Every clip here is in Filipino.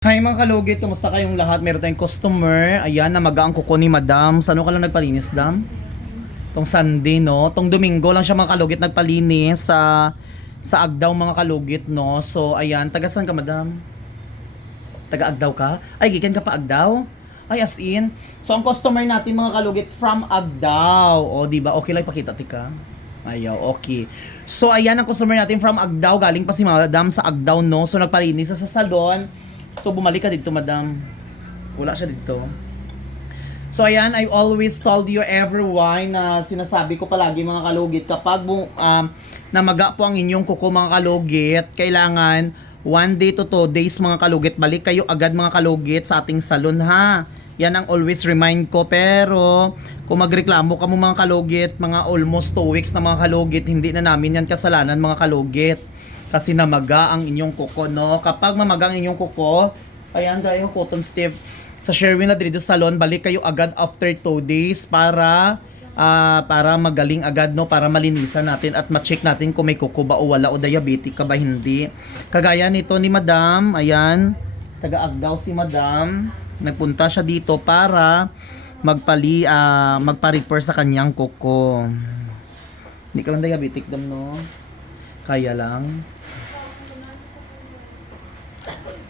Hi mga kalugit, kumusta kayong lahat? Meron tayong customer. Ayan, namaga ang kuko ni Madam. Sa ano ka lang nagpalinis, Dam? Tong Sunday, no? Tong Domingo lang siya mga kalugit nagpalinis sa Agdaw mga kalugit, no? So, ayan, taga saan ka, Madam? Taga Agdaw ka? Ay, gikan ka pa Agdaw? Ay, as in. So, ang customer natin mga kalugit from Agdaw. O, di ba? Okay lang ipakita, tika. Ayaw, okay. So, ayan ang customer natin from Agdaw. Galing pa si Madam sa Agdaw, no? So, nagpalinis sa salon. So, bumalik ka dito, Madam. Wala siya dito. So, ayan, I always told you everyone na sinasabi ko palagi mga kalugit, kapag namaga po ang inyong kuko mga kalugit, kailangan 1 day to 2 days mga kalugit, balik kayo agad mga kalugit sa ating salon ha. Yan ang always remind ko. Pero kung magreklamo ka mo mga kalugit, mga almost 2 weeks na mga kalugit, hindi na namin yan kasalanan mga kalugit. Kasi namaga ang inyong kuko, no? Kapag mamaga ang inyong kuko, ayan kayo, cotton stiff. Sa Sherwin Ladrido Salon, balik kayo agad after 2 days para magaling agad, no? Para malinisan natin at ma-check natin kung may kuko ba o wala o diabetic ka ba hindi. Kagaya nito ni Madam, ayan, taga-Agdaw si Madam. Nagpunta siya dito para magpa-repair sa kanyang kuko. Hindi ka man diabetic, Dam, no? Kaya lang.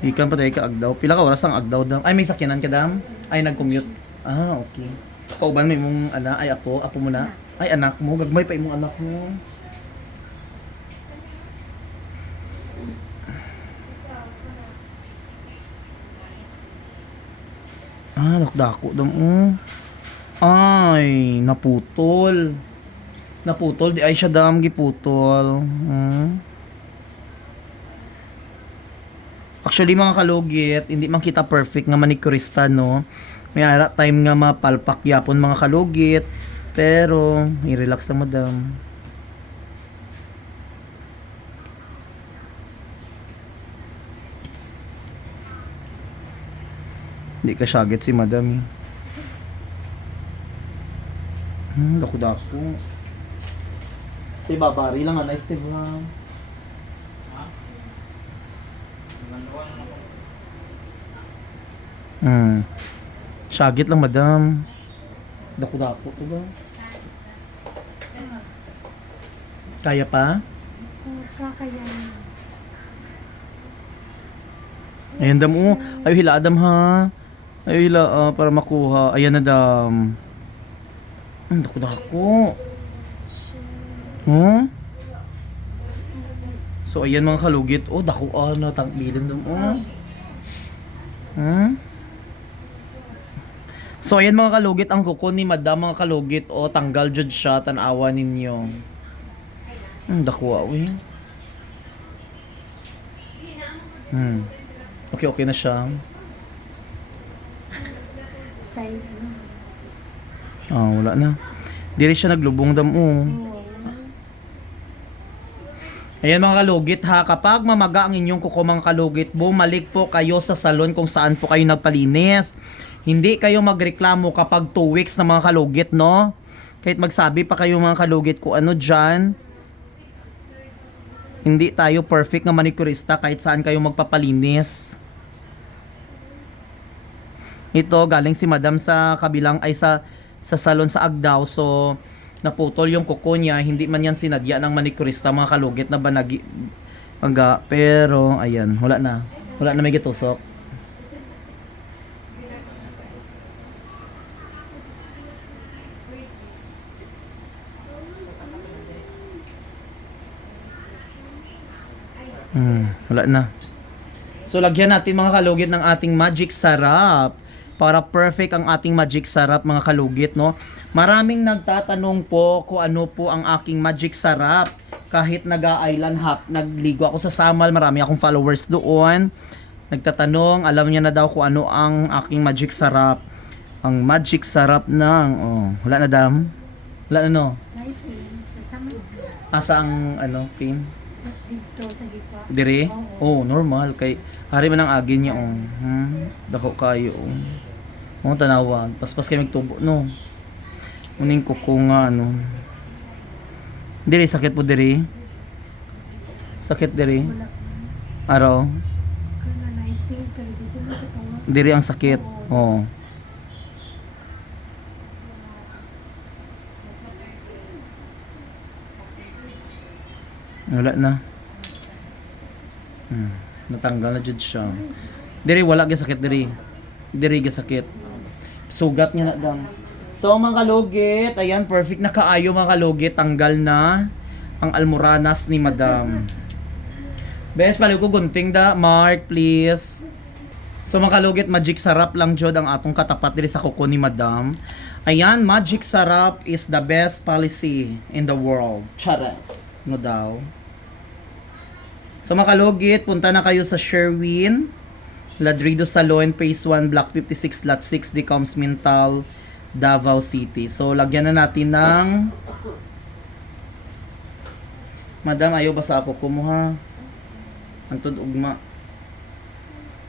Ikan pa tayo ka Agdaw. Pila ka oras ang Agdaw, Dam? Ay, may sakyanan ka, Dam? Ay, nag-commute. Ah, okay. Kauban may mong ana, ay apo mo na. Ay, anak mo, gagmay pa imong anak mo. Ah, nakdako, Dam. Ay, naputol. Naputol, di ay siya, Dam, giputol. Actually mga kalugit, hindi man kita perfect nga manicurista, no? May ara time nga mapalpak yapon mga kalugit. Pero, i-relax lang, Madam. Hindi ka syagit si Madam, eh. Dako-dako. Stay babari lang, anay, stay ba? Syagit lang, Madam. Dako-dako to ba? Kaya pa? Kakayanin. Ayan, Dam. Ayaw hila, Dam, ha? Ayaw hila, para makuha. Ayan na, Dam. Dako-dako. Huh? So, ayan mga kalugit. Oh, dako, natangbilin, Dam. So, ayan mga kalugit, ang kuko ni Madam mga kalugit. Tanggal jud siya, tanawa ninyo. Dako, uy. Okay na siya. Size na. Wala na. Dili siya naglubong, Dam. Ayan mga kalugit ha, kapag mamaga ang inyong kuko mga kalugit, bumalik po kayo sa salon kung saan po kayo nagpalinis. Hindi kayo magreklamo kapag 2 weeks na mga kalugit, no? Kahit magsabi pa kayo mga kalugit kung ano dyan. Hindi tayo perfect na manicurista kahit saan kayo magpapalinis. Ito, galing si Madam sa kabilang, ay sa salon sa Agdaw. So, naputol yung kuko niya. Hindi man yan sinadya ng manicurista mga kalugit na banagi. Pero, ayan, wala na. Wala na may gitusok. Wala na. So, lagyan natin mga kalugit ng ating magic sarap para perfect ang ating magic sarap mga kalugit, no? Maraming nagtatanong po kung ano po ang aking magic sarap. Kahit nag-island hop, nagligo ako sa Samal, marami akong followers doon. Nagtatanong, alam niya na daw kung ano ang aking magic sarap. Ang magic sarap ng, wala na, Dam? Wala na, no? Sa samay. Asa ang, cream? Dito sa gipa. Dire? Normal. Kay, hari man ang agin niya, Dako kayo, tanawag. Paspas kayo magtubo, no? Uning kuko nga, Dire, sakit po, dire? Sakit, dire? Wala. Araw? Kana 19 pero dito Diri ang sakit. Oh. Wala na. Natanggal na jud siya. Diri wala gyud sakit diri. Diri gyud sakit. Sugat nga na dam. So mga kalugit, ayan perfect na kaayo mga kalugit, tanggal na ang almoranas ni Madam. Bes pala ko gunting da, Mark please. So mga kalugit, magic sarap lang jud ang atong katapat diri sa kuko ni Madam. Ayan, magic sarap is the best policy in the world. Charas. No daw. So mga kalugit, punta na kayo sa Sherwin, Ladrido Salon, Phase 1, Block 56, Lot 6, Decoms Mintal, Davao City. So lagyan na natin ng... Madam, ayaw ba sa ako kumuha? Antod ugma.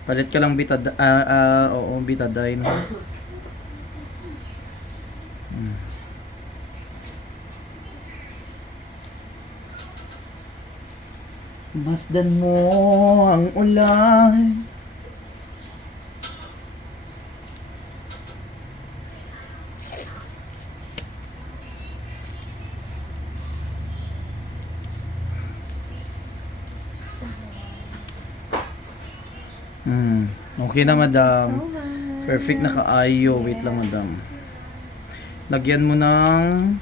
Palit ka lang oo, betadine. Masdan mo ang ulan. Okay na madam. Perfect na kaayo. Wait lang madam. Lagyan mo ng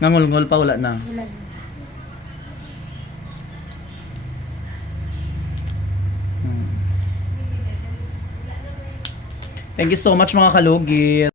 ngangol-ngol pa, wala na. Wala na. Thank you so much mga kalugit.